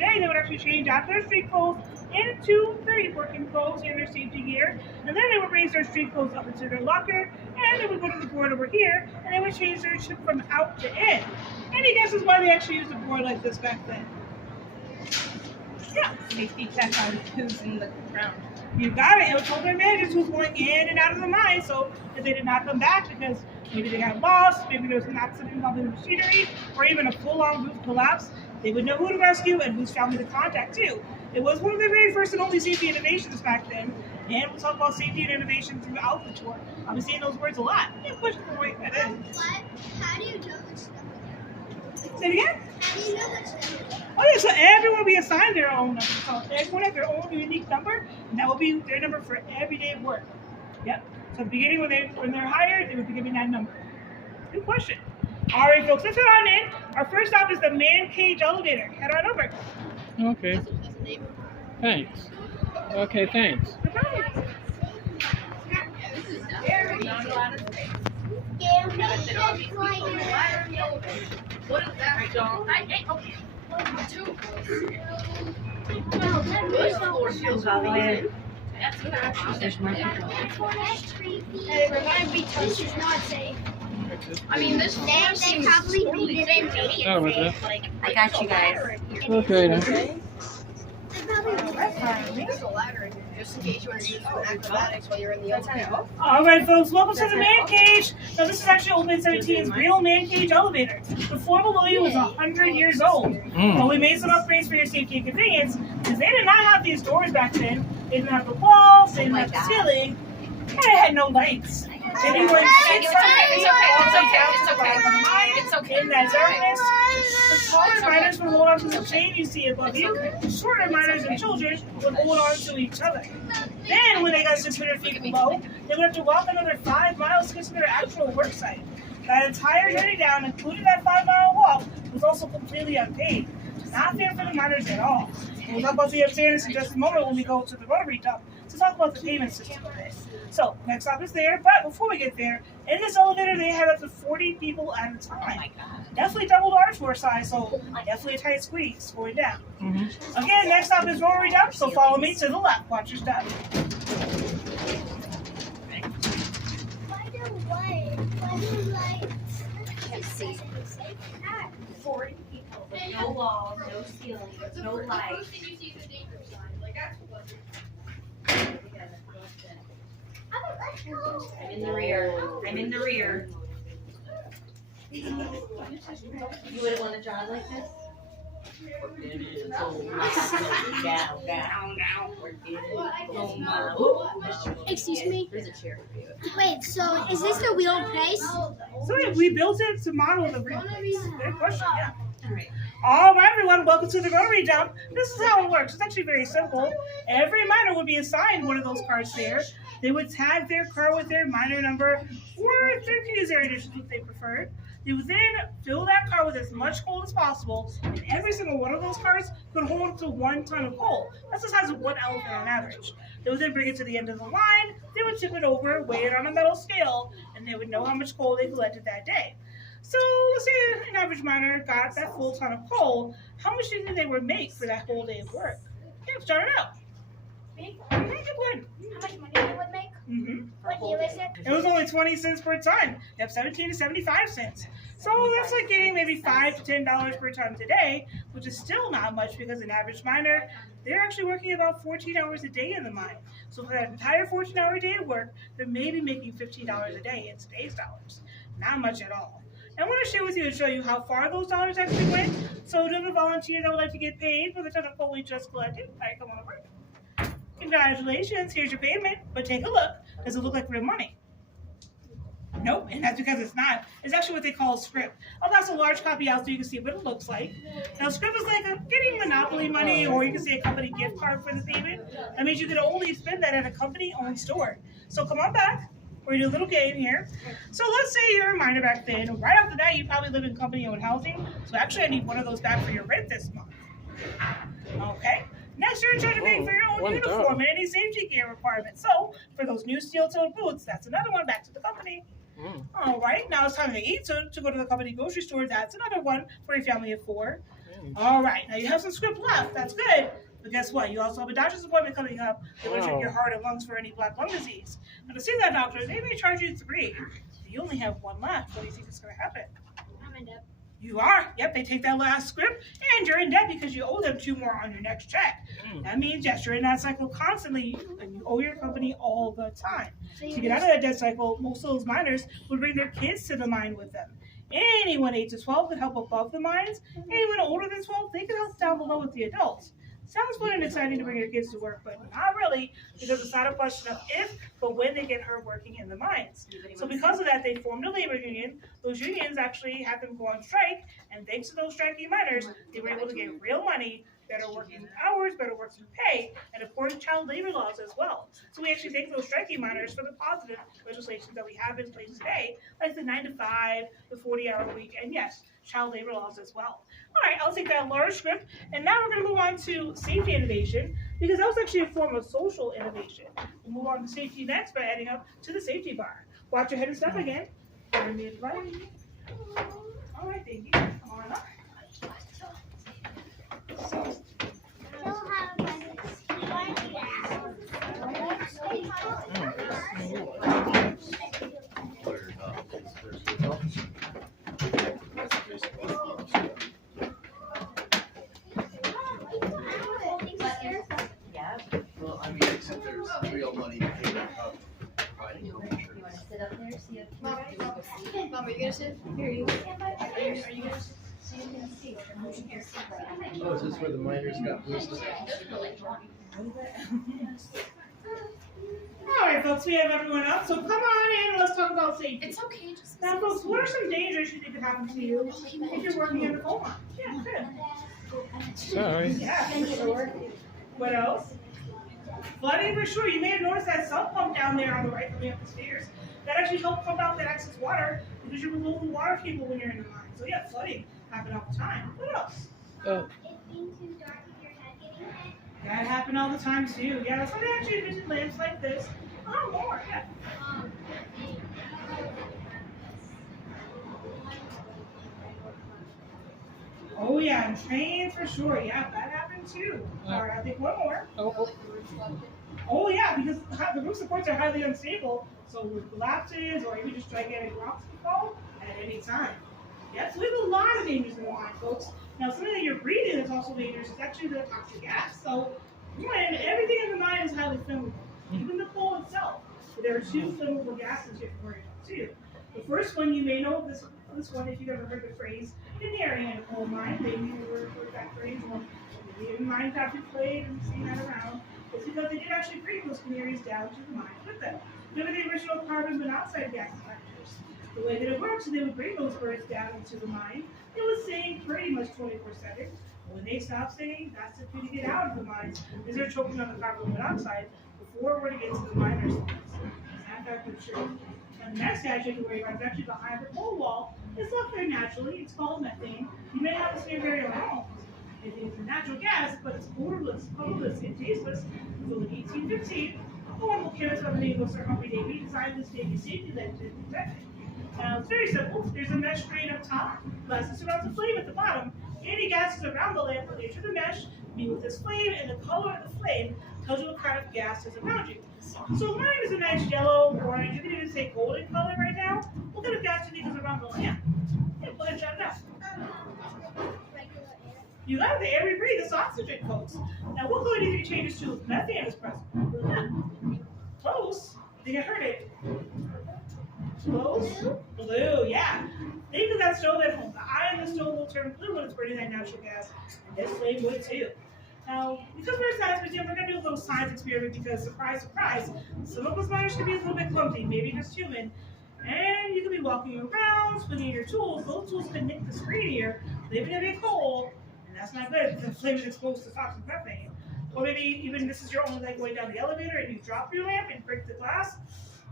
day, they would actually change out their street clothes into their working clothes and their safety gear, and then they would raise their street clothes up into their locker, and they would go to the board over here, and they would change their ship from out to in. Any guesses why they actually used a board like this back then? Yeah. Safety check on who's in the ground. You got it. It would tell their managers who's going in and out of the mine, so if they did not come back because maybe they got lost, maybe there was an accident involving the machinery, or even a full-on roof collapse, they would know who to rescue and whose family to contact too. It was one of the very first and only safety innovations back then, and we'll talk about safety and innovation throughout the tour. I'll be saying those words a lot. You have questions for me? How do you know this stuff? Say it again? How do you know this stuff? Oh yeah, so everyone will be assigned their own number. So everyone has their own unique number, and that will be their number for everyday work. Yep. So at the beginning, when they're hired, they would be given that number. Good question. All right, folks, let's head on in. Our first stop is the man cage elevator. Head on over. Okay. Thanks. Okay, thanks. No problem. Not a lot of space. What is that? Okay. Two. Floor feels amazing. Hey, remind me, toast is not safe. I mean, this floor They seems probably totally didn't safe. make it Oh, was safe. it? Like, I got you guys. Okay then. they probably There's a ladder in here, just in case you want to use for acrobatics while you're in the elevator. All right, folks, welcome to the man cage. So this is actually Old Man 17's real man cage elevator. The floor below you is 100 years old. But we made some upgrades for your safety and convenience because they did not have these doors back then. They didn't have the walls, they didn't have the ceiling, and it had no lights. They didn't like It's okay. in that darkness. The taller miners would hold on to the chain you see above you. The shorter miners and children would hold on to each other. Then, when they got 600 feet below, they would have to walk another 5 miles to get to their actual work site. That entire journey down, including that 5-mile walk, was also completely unpaid. Not fair for the miners at all. We'll talk about the unfairness in just a moment when we go to the rotary dump to talk about the payment system. So, next stop is there, but before we get there, in this elevator they had up to 40 people at a time. Definitely doubled our floor size, so definitely a tight squeeze going down. Again, next stop is rotary dump, so follow me to the left. Watch your step. Why do lights? Let's see. 40 people with no walls, no ceiling, no lights. I'm in the rear. I'm in the rear. You wouldn't want to drive like this? Excuse me? There's a chair for you. Wait, so is this the wheel price? So yeah, we built it to model the real place. Good question, yeah. All right. All right, everyone, welcome to the rotary dump. This is how it works. It's actually very simple. Every miner would be assigned one of those cars there. They would tag their car with their miner number or their user edition if they preferred. They would then fill that car with as much coal as possible, and every single one of those cars could hold up to 1 ton of coal. That's the size of one elephant on average. They would then bring it to the end of the line, they would tip it over, weigh it on a metal scale, and they would know how much coal they collected that day. So let's say an average miner got that full ton of coal. How much do you think they would make for that whole day of work? Yeah, start it out. How much money they would make? What year is it? It was only 20 cents per ton. You have 17 to 75 cents. So that's like getting maybe $5 to $10 per ton today, which is still not much because an average miner, they're actually working about 14 hours a day in the mine. So for that entire 14-hour day of work, they're maybe making $15 a day in today's dollars. Not much at all. I want to share with you and show you how far those dollars actually went. So do you have a volunteer that would like to get paid for the ton of coal we just collected? All right, come on over. Congratulations, here's your payment, but take a look. Does it look like real money? Nope, and that's because it's not. It's actually what they call script. I'll pass a large copy out so you can see what it looks like. Now, script is like getting Monopoly money, or you can say a company gift card for the payment. That means you can only spend that at a company-owned store. So come on back. We're going to do a little game here. So let's say you're a miner back then. Right after that, you probably live in company-owned housing. So actually, I need one of those back for your rent this month. Okay. Next, you're in charge of paying for your own uniform and any safety gear requirements. So, for those new steel-toed boots, that's another one back to the company. All right, now it's time to eat. So, to go to the company grocery store, that's another one for a family of 4. All right, now you have some script left. That's good. But guess what? You also have a doctor's appointment coming up. They want to check your heart and lungs for any black lung disease. Now to see that doctor, they may charge you 3. You only have 1 left. What do you think is going to happen? I'm in debt. You are. Yep, they take that last script, and you're in debt because you owe them 2 more on your next check. That means, yes, you're in that cycle constantly, and you owe your company all the time. To get out of that debt cycle, most of those miners would bring their kids to the mine with them. Anyone 8 to 12 could help above the mines. Anyone older than 12, they could help down below with the adults. Sounds fun and exciting to bring your kids to work, but not really, because it's not a question of if, but when they get her working in the mines. So because of that, they formed a labor union. Those unions actually had them go on strike, and thanks to those striking miners, they were able to get real money, better working hours, better working pay, and important child labor laws as well. So we actually thank those striking miners for the positive legislation that we have in place today, like the 9 to 5, the 40-hour week, and yes, child labor laws as well. All right, I'll take that large script, and now we're going to move on to safety innovation, because that was actually a form of social innovation. We'll move on to safety next by adding up to the safety bar. Watch your head and step again. All right, thank you. Come on up. Well, I mean, except there's real money paid up. You want to sit up there, see if Mom, are you gonna sit? Here, you. Are you gonna sit? So you can see what the motion here. Oh, is this where the miners got boosted? All right, folks, we have everyone up, so come on in and let's talk about safety. It's okay. Just Now, folks, what are some dangers you think could happen to you if you're working in the coal mine? Yeah, good. Sorry. Yeah. What else? Flooding for sure. You may have noticed that sump pump down there on the right coming up the stairs. That actually helps pump out that excess water because you're below the water table when you're in the mine. So yeah, flooding happen all the time. What else? That happen all the time too. Yeah, that's why they actually invented lamps like this. Oh, more, yeah. Oh yeah, and trains for sure. Yeah, that happened too. All right, I think one more. Oh yeah, because the roof supports are highly unstable, so with collapses or even just gigantic rocks can fall at any time. Yeah, so we have a lot of dangers in the mine, folks. Now, something that you're breathing that's also dangerous is actually the toxic gas. So, one, everything in the mine is highly flammable, even the coal itself. But there are 2 flammable gases you have to worry about too. The first one, you may know this one if you've ever heard the phrase canary in a coal mine. Maybe you heard that phrase, or maybe in Minecraft you played and seen that around. It's because they did actually bring those canaries down to the mine with them. They were the original carbon monoxide gas detectors. The way that it works is they would bring those birds down into the mine. It was singing pretty much 24/7. When they stop singing, that's the cue to get out of the mines, because they're choking on the carbon monoxide before we're to get to the miners' lines. Is that true? And the next gas you have to worry about is actually behind the coal wall. It's left there naturally. It's called methane. You may not see it very long. It is a natural gas, but it's odorless, colorless, and tasteless. So in 1815, a wonderful chemist by the name of Sir Humphrey Davy designed this Davy safety lens to detect it. Now, it's very simple. There's a mesh screen up top, glass that surrounds a flame at the bottom. Any gases around the lamp will enter the mesh, meet with this flame, and the color of the flame tells you what kind of gas is around you. So mine is a nice yellow, orange, you can even say golden color right now. What kind of gas do you think is around the lamp? Yeah, go ahead and shout it out. You got the air we breathe, it's oxygen, folks. Now, what color do you think it changes to if methane is present? Yeah. Close. I think I heard it. Close. Blue, yeah. Think of that stove at home. The eye of the stove will turn blue when it's burning that natural gas, and this flame would too. Now, because we're a science museum, we're going to do a little science experiment because, surprise, surprise, some of us miners can be a little bit clumsy, maybe just human. And you could be walking around, swinging your tools. Those tools can nick the screen here, leaving a big hole, and that's not good. The flame is exposed to toxic methane. Or maybe even this is your only leg going down the elevator and you drop your lamp and break the glass,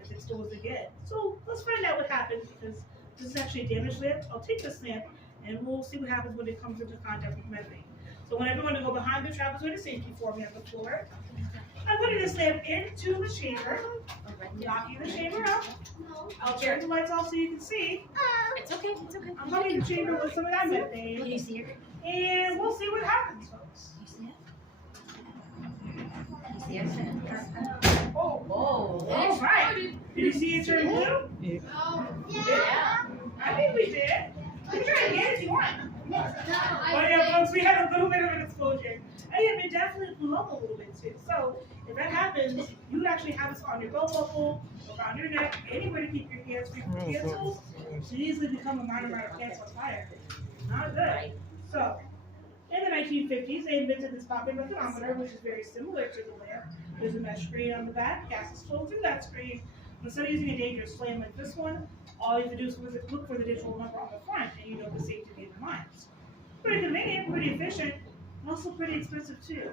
it's exposed again. So let's find out what happens because this is actually a damaged lamp. I'll take this lamp and we'll see what happens when it comes into contact with methane. So I want everyone to go behind the trapezoid of safety for me on the floor. I'm putting this lamp into the chamber, knocking the chamber out. I'll turn the lights off so you can see. It's okay, it's okay. I'm putting the chamber with some of that methane. Can you see it? And we'll see what happens, folks. Oh, Whoa. all right. Did you see it turn blue? Yeah. I think we did. We can try it again if you want. But yeah, folks, we had a little bit of an explosion. And yeah, it definitely blew up a little bit too. So if that happens, you would actually have this on your belt buckle, around your neck, anywhere to keep your hands free from cancels. Should easily become a minor amount of cancel fire. Not good. So in the 1950s, they invented this pocket methanometer, which is very similar to the lamp. There's a mesh screen on the back. Gas is flowing through that screen. Instead of using a dangerous flame like this one, all you have to do is look for the digital number on the front, and you know the safety of the mines. Pretty convenient, pretty efficient, and also pretty expensive too.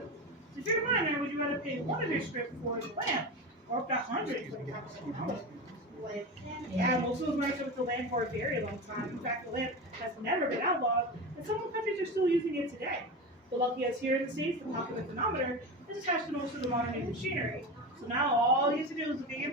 So if you're a miner, would you rather pay one of your script for the lamp, or up to $100 for the lamp? Yeah, most of those miners have the lamp for a very long time. In fact, the lamp has never been outlawed, and some countries are still using it today. But lucky us here in the States, the pocket methanometer is attached to most of the modern day machinery. So now all you have to do is look at your